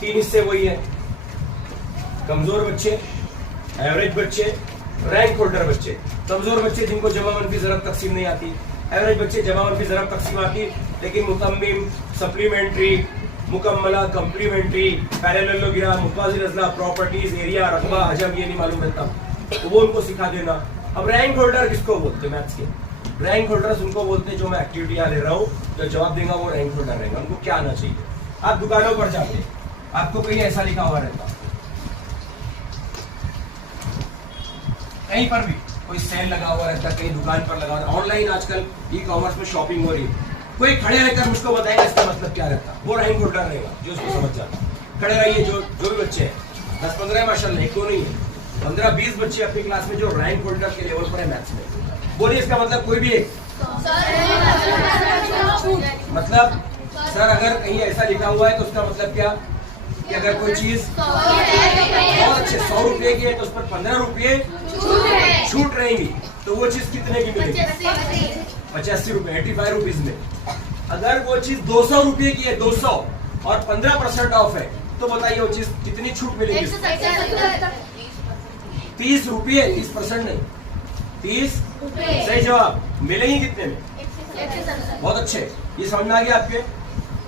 तीन हिस्से वही है, कमजोर बच्चे, एवरेज बच्चे, रैंक होल्डर बच्चे। कमजोर बच्चे जिनको जमा मनफी ज़रब तकसीम नहीं आती, एवरेज बच्चे जमा मनफी ज़रब तकसीम आती लेकिन मुतम्मिम, सप्लीमेंट्री, मुकम्मला, कम्प्लीमेंट्री, पैरेललोग्राम, मुतवाज़िन अज़ला, प्रॉपर्टीज, एरिया, रकबा, हजम ये नहीं मालूम रहता तो वो उनको सिखा देना। अब रैंक होल्डर किसको बोलते हैं मैथ्स के? रैंक होल्डर्स उनको बोलते हैं जो मैं एक्टिविटी यहाँ ले रहा हूँ, जो जवाब देगा वो रैंक होल्डर रहेगा। उनको क्या आना चाहिए? आप दुकानों पर जाते, आपको कहीं ऐसा लिखा हुआ रहता, कहीं पर भी कोई सेल लगा हुआ रहता, कहीं दुकान पर लगा हुआ, ऑनलाइन आजकल ई कॉमर्स में शॉपिंग हो रही है, कोई खड़े रहकर मुझको बताएगा इसका मतलब क्या रहता, वो रैंक होल्डर रहेगा जो उसको समझ जाता। खड़े रहिए जो भी बच्चे हैं, 10-15 माशाल्लाह, एक तो नहीं है, 15-20 बच्चे अपनी क्लास में जो रैंक होल्डर के लेवल पर है मैथ्स में। बोलिए इसका मतलब कोई भी एक मतलब सर अगर कहीं ऐसा लिखा हुआ है तो उसका मतलब क्या कि अगर कोई चीज बहुत अच्छे 100 रुपए की है तो उस पर 15 रुपये छूट रहेंगी तो वो चीज कितने की मिलेगी? 85 रुपए, 85 रुपीज में। अगर वो चीज 200 रुपए की है, 200 और 15% ऑफ है तो बताइए वो चीज कितनी छूट मिलेगी? 30 रुपये, 30% नहीं, 30 सही जवाब। मिलेंगे कितने में? बहुत अच्छे, ये समझ में आ गया आपके?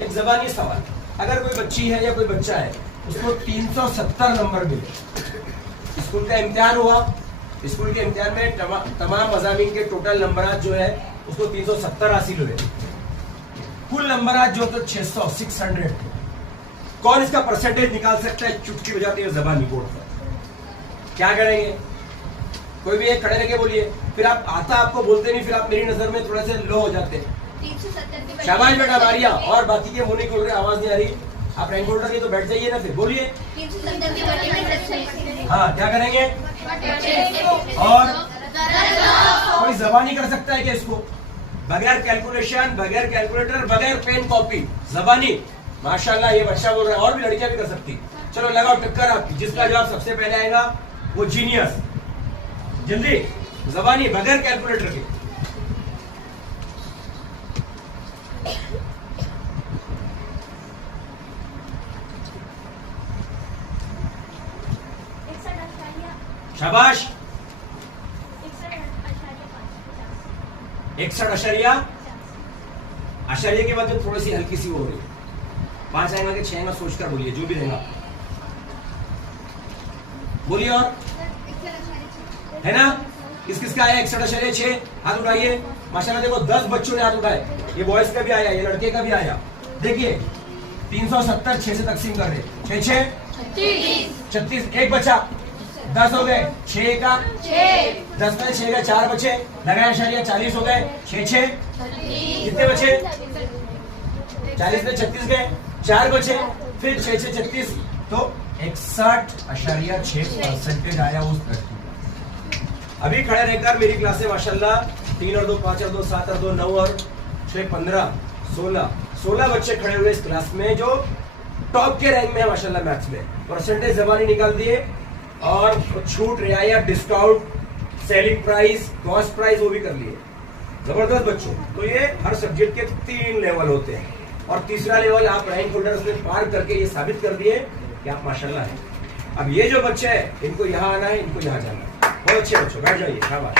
एक ज़बानी सवाल, अगर कोई बच्ची है या कोई बच्चा है उसको 370 नंबर मिले, स्कूल का इम्तिहान हुआ, स्कूल के इम्तिहान में तमाम मज़ामीन के टोटल नंबरात जो है उसको 370 हासिल हुए, कुल नंबरात जो तो 600 कौन इसका परसेंटेज निकाल सकता है? चुटकी बजाते हुए ज़बानी बोर्ड पर क्या करेंगे? कोई भी एक खड़े रह के बोलिए, फिर आप आता आपको बोलते नहीं, फिर आप मेरी नजर में थोड़ा से लो हो जाते हैं। शाबाश बेटा मारिया, और बाकी के मुंह नहीं खोल रहे, आवाज नहीं आ रही, आप रैंक होल्डर नहीं तो बैठ जाइए ना, फिर बोलिए। हाँ क्या करेंगे? और कोई जबानी कर सकता है क्या इसको? बगैर कैलकुलेशन, बगैर कैलकुलेटर, बगैर पेन कॉपी, जबानी। माशाल्लाह ये बच्चा बोल रहा है, और भी लड़कियां भी कर सकती। चलो लगाओ टक्कर आपकी, जिसका जवाब सबसे पहले आएगा वो जीनियस। जल्दी जबानी बगैर कैलकुलेटर के। शाबाश, 61 आशार्य के बाद जो थोड़ी सी हल्की सी वो हो रही, 5 आएगा कि 6 आएगा सोचकर बोलिए, जो भी रहेगा बोलिए। और है ना, किस किस का आया 61.6? हाथ उठाइए। माशाल्लाह देखो 10 बच्चों ने हाथ उठाए, ये बॉयज का भी आया, ये लड़के का भी आया। देखिए 370 6 से तकसीम कर रहे, 6 6 36, एक बचा, 10 हो गए, 6 का 10 में 6 का 4 बचे, लगाया शरिया 40 हो गए, 6 6 कितने बचे? 40 में 36 गए, 4 बचे, फिर 6 6 36, तो 61.6 परसेंटेज आया उस लड़की। अभी खड़े रहकर मेरी क्लासे माशाल्लाह 3 और 2 5 और 2 7 और 2 9 और 6 15 16 बच्चे खड़े हुए इस क्लास में जो टॉप के रैंक में है माशाल्लाह मैथ्स में। परसेंटेज जबानी निकाल दिए और छूट, रियायत, discount, selling price, cost price वो भी कर लिए। जबरदस्त बच्चों। तो ये हर सब्जेक्ट के 3 लेवल होते हैं और तीसरा लेवल आप रैंक होल्डर्स में पार करके ये साबित कर दिए कि आप माशाल्लाह हैं। अब ये जो बच्चे हैं इनको यहाँ आना है, इनको यहाँ जाना है। बहुत अच्छे बच्चों, बैठ जाइए, शाबाश।